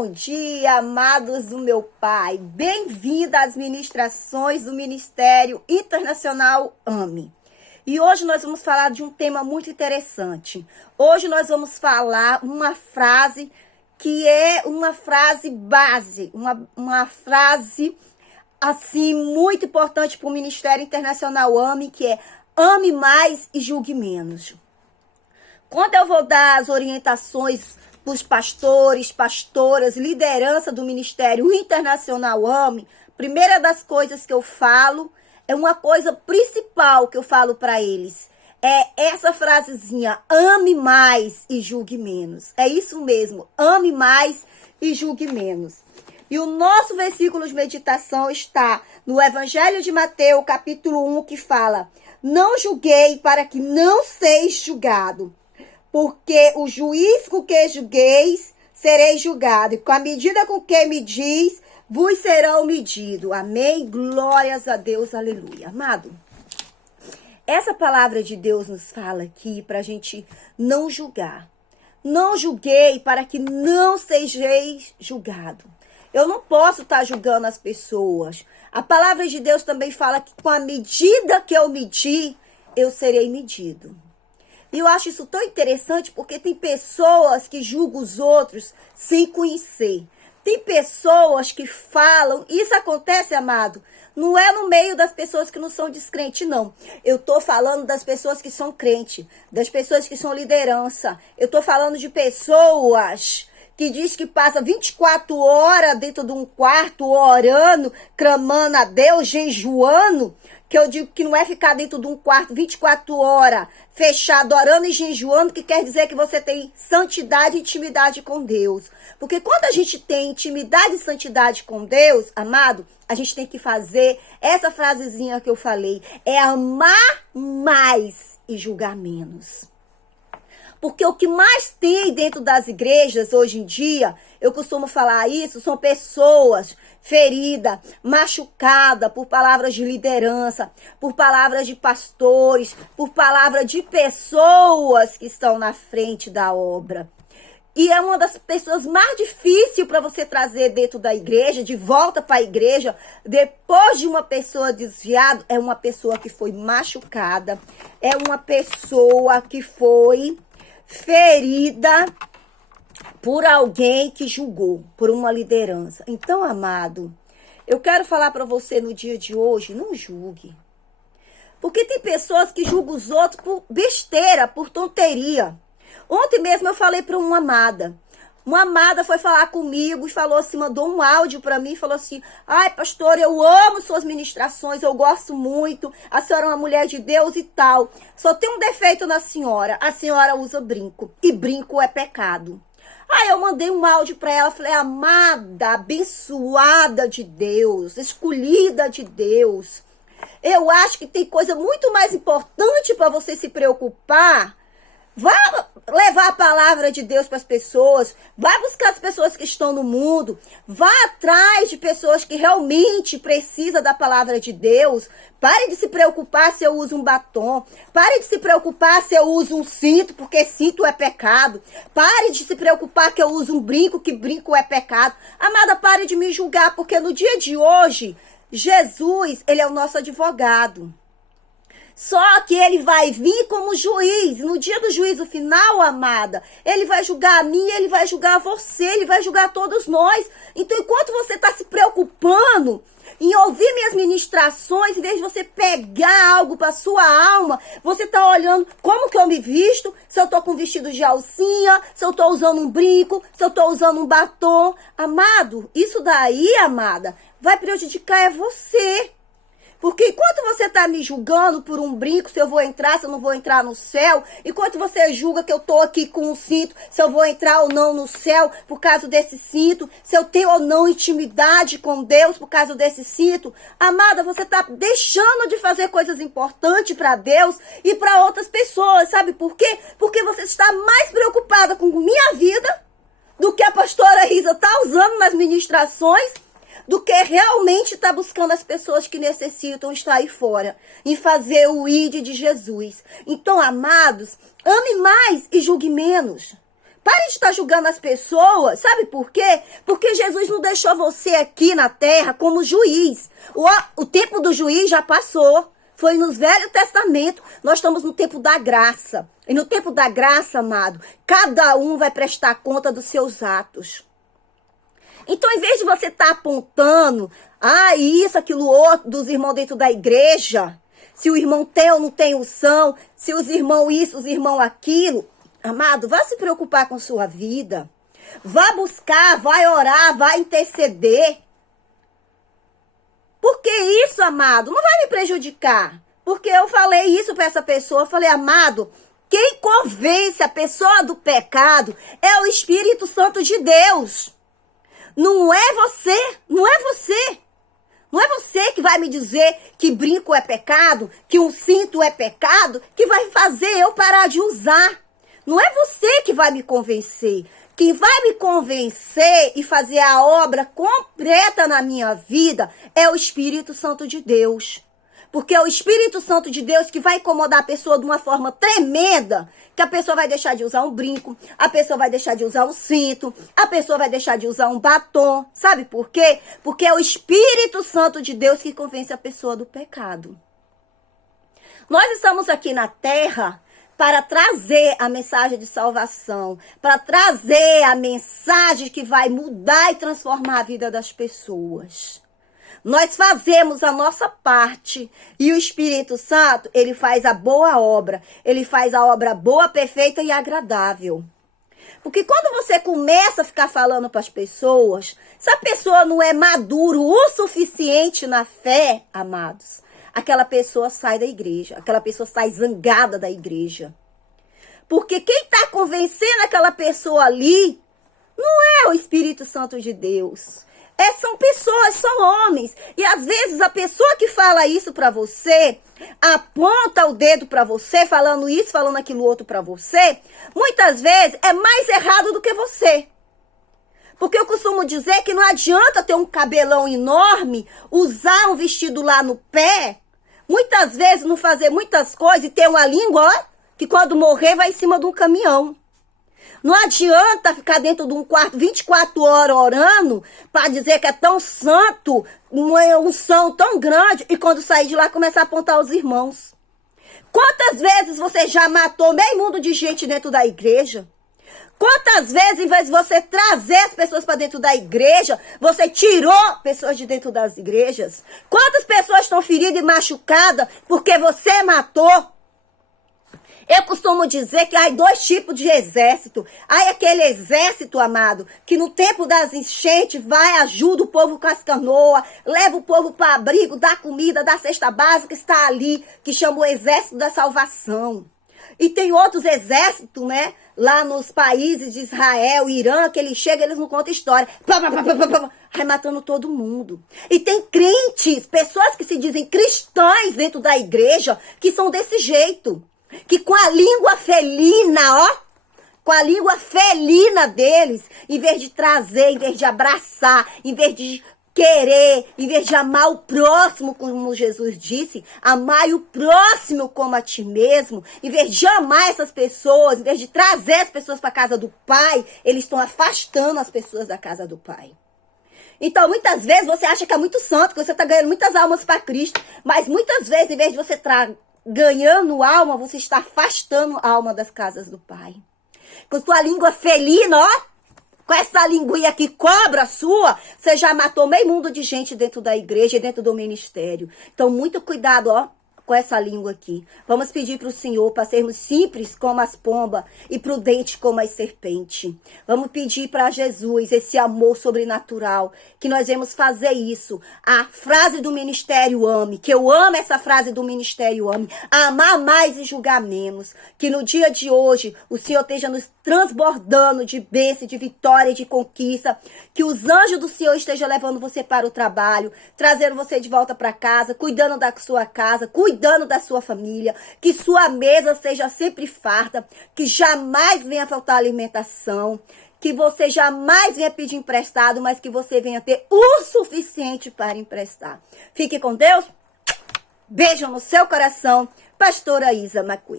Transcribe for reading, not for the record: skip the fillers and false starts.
Bom dia, amados do meu Pai. Bem-vindo às ministrações do Ministério Internacional AME. E hoje nós vamos falar de um tema muito interessante. Hoje nós vamos falar uma frase que é uma frase base, uma frase assim muito importante para o Ministério Internacional AME, que é ame mais e julgue menos. Quando eu vou dar as orientações para os pastores, pastoras, liderança do Ministério Internacional AME, primeira das coisas que eu falo, é uma coisa principal que eu falo para eles. É essa frasezinha, ame mais e julgue menos. É isso mesmo, ame mais e julgue menos. E o nosso versículo de meditação está no Evangelho de Mateus, capítulo 1, que fala: não julguei para que não seis julgado. Porque o juiz com que julgueis, sereis julgado. E com a medida com que medis, vos serão medido. Amém? Glórias a Deus, aleluia. Amado, essa palavra de Deus nos fala aqui para a gente não julgar. Não julguei para que não sejais julgado. Eu não posso estar julgando as pessoas. A palavra de Deus também fala que com a medida que eu medir, eu serei medido. E eu acho isso tão interessante porque tem pessoas que julgam os outros sem conhecer. Tem pessoas que falam, isso acontece, amado, não é no meio das pessoas que não são descrentes, não. Eu estou falando das pessoas que são crentes, das pessoas que são liderança. Eu estou falando de pessoas que diz que passa 24 horas dentro de um quarto orando, clamando a Deus, jejuando. Que eu digo que não é ficar dentro de um quarto 24 horas, fechado, orando e jejuando, que quer dizer que você tem santidade e intimidade com Deus. Porque quando a gente tem intimidade e santidade com Deus, amado, a gente tem que fazer essa frasezinha que eu falei, é amar mais e julgar menos. Porque o que mais tem dentro das igrejas hoje em dia, eu costumo falar isso, são pessoas feridas, machucadas por palavras de liderança, por palavras de pastores, por palavras de pessoas que estão na frente da obra. E é uma das pessoas mais difíceis para você trazer dentro da igreja, de volta para a igreja, depois de uma pessoa desviada, é uma pessoa que foi machucada, é uma pessoa que foi ferida por alguém que julgou, por uma liderança. Então, amado, eu quero falar para você no dia de hoje, não julgue. Porque tem pessoas que julgam os outros por besteira, por tonteria. Ontem mesmo eu falei para uma amada. Uma amada foi falar comigo e falou assim, mandou um áudio para mim e falou assim: ai, pastor, eu amo suas ministrações, eu gosto muito, a senhora é uma mulher de Deus e tal. Só tem um defeito na senhora, a senhora usa brinco, e brinco é pecado. Aí eu mandei um áudio para ela, falei: amada, abençoada de Deus, escolhida de Deus, eu acho que tem coisa muito mais importante para você se preocupar. Vá levar a palavra de Deus para as pessoas, vá buscar as pessoas que estão no mundo, vá atrás de pessoas que realmente precisam da palavra de Deus. Pare de se preocupar se eu uso um batom, pare de se preocupar se eu uso um cinto, porque cinto é pecado. Pare de se preocupar que eu uso um brinco, que brinco é pecado. Amada, pare de me julgar, porque no dia de hoje, Jesus, ele é o nosso advogado. Só que ele vai vir como juiz. No dia do juízo final, amada, ele vai julgar a mim, ele vai julgar você, ele vai julgar todos nós. Então, enquanto você está se preocupando em ouvir minhas ministrações, em vez de você pegar algo para sua alma, você está olhando como que eu me visto, se eu estou com vestido de alcinha, se eu estou usando um brinco, se eu estou usando um batom. Amado, isso daí, amada, vai prejudicar é você. Porque enquanto você está me julgando por um brinco, se eu vou entrar, se eu não vou entrar no céu, enquanto você julga que eu estou aqui com um cinto, se eu vou entrar ou não no céu por causa desse cinto, se eu tenho ou não intimidade com Deus por causa desse cinto, amada, você está deixando de fazer coisas importantes para Deus e para outras pessoas, sabe por quê? Porque você está mais preocupada com minha vida do que a pastora Risa está usando nas ministrações, do que realmente está buscando as pessoas que necessitam estar aí fora e fazer o ID de Jesus. Então, amados, ame mais e julgue menos. Pare de estar julgando as pessoas. Sabe por quê? Porque Jesus não deixou você aqui na terra como juiz. O tempo do juiz já passou. Foi no Velho Testamento. Nós estamos no tempo da graça. E no tempo da graça, amado, cada um vai prestar conta dos seus atos. Então, em vez de você estar apontando, isso, aquilo, outro, dos irmãos dentro da igreja, se o irmão tem ou não tem unção, se os irmãos isso, os irmãos aquilo, amado, vá se preocupar com sua vida. Vá buscar, vai orar, vai interceder. Porque isso, amado, não vai me prejudicar. Porque eu falei isso para essa pessoa, eu falei, amado, quem convence a pessoa do pecado é o Espírito Santo de Deus. Não é você, não é você. Não é você que vai me dizer que brinco é pecado, que um cinto é pecado, que vai fazer eu parar de usar. Não é você que vai me convencer. Quem vai me convencer e fazer a obra completa na minha vida é o Espírito Santo de Deus. Porque é o Espírito Santo de Deus que vai incomodar a pessoa de uma forma tremenda, que a pessoa vai deixar de usar um brinco, a pessoa vai deixar de usar um cinto, a pessoa vai deixar de usar um batom. Sabe por quê? Porque é o Espírito Santo de Deus que convence a pessoa do pecado. Nós estamos aqui na terra para trazer a mensagem de salvação, para trazer a mensagem que vai mudar e transformar a vida das pessoas. Nós fazemos a nossa parte e o Espírito Santo, ele faz a boa obra, ele faz a obra boa, perfeita e agradável. Porque quando você começa a ficar falando para as pessoas, se a pessoa não é maduro o suficiente na fé, amados, aquela pessoa sai da igreja, aquela pessoa sai zangada da igreja. Porque quem está convencendo aquela pessoa ali não é o Espírito Santo de Deus. São pessoas, são homens. E às vezes a pessoa que fala isso para você, aponta o dedo para você, falando isso, falando aquilo outro para você, muitas vezes é mais errado do que você. Porque eu costumo dizer que não adianta ter um cabelão enorme, usar um vestido lá no pé, muitas vezes não fazer muitas coisas e ter uma língua, ó, que quando morrer vai em cima de um caminhão. Não adianta ficar dentro de um quarto 24 horas orando para dizer que é tão santo, uma unção tão grande, e quando sair de lá começar a apontar os irmãos. Quantas vezes você já matou meio mundo de gente dentro da igreja? Quantas vezes, em vez de você trazer as pessoas para dentro da igreja, você tirou pessoas de dentro das igrejas? Quantas pessoas estão feridas e machucadas porque você matou? Eu costumo dizer que há dois tipos de exército. Há aquele exército, amado, que no tempo das enchentes vai, ajuda o povo com as canoas, leva o povo para abrigo, dá comida, dá cesta básica, está ali, que chama o exército da salvação. E tem outros exércitos, né, lá nos países de Israel, Irã, que eles chegam, eles não contam história. Vai matando todo mundo. E tem crentes, pessoas que se dizem cristãs dentro da igreja, que são desse jeito. Que com a língua felina, ó, com a língua felina deles, em vez de trazer, em vez de abraçar, em vez de querer, em vez de amar o próximo, como Jesus disse, amar o próximo como a ti mesmo, em vez de amar essas pessoas, em vez de trazer as pessoas para a casa do Pai, eles estão afastando as pessoas da casa do Pai. Então, muitas vezes você acha que é muito santo, que você está ganhando muitas almas para Cristo, mas muitas vezes, em vez de você ganhando alma, você está afastando a alma das casas do Pai. Com sua língua felina, ó, com essa linguinha que cobra sua, você já matou meio mundo de gente dentro da igreja e dentro do ministério. Então, muito cuidado, ó, com essa língua aqui. Vamos pedir para o Senhor para sermos simples como as pombas e prudentes como as serpentes. Vamos pedir para Jesus esse amor sobrenatural, que nós vamos fazer isso. A frase do ministério ame, que eu amo essa frase do ministério ame, amar mais e julgar menos. Que no dia de hoje o Senhor esteja nos transbordando de bênção, de vitória, de conquista. Que os anjos do Senhor estejam levando você para o trabalho, trazendo você de volta para casa, cuidando da sua casa, cuidando da sua família, que sua mesa seja sempre farta, que jamais venha faltar alimentação, que você jamais venha pedir emprestado, mas que você venha ter o suficiente para emprestar. Fique com Deus. Beijo no seu coração, pastora Isa McQueen.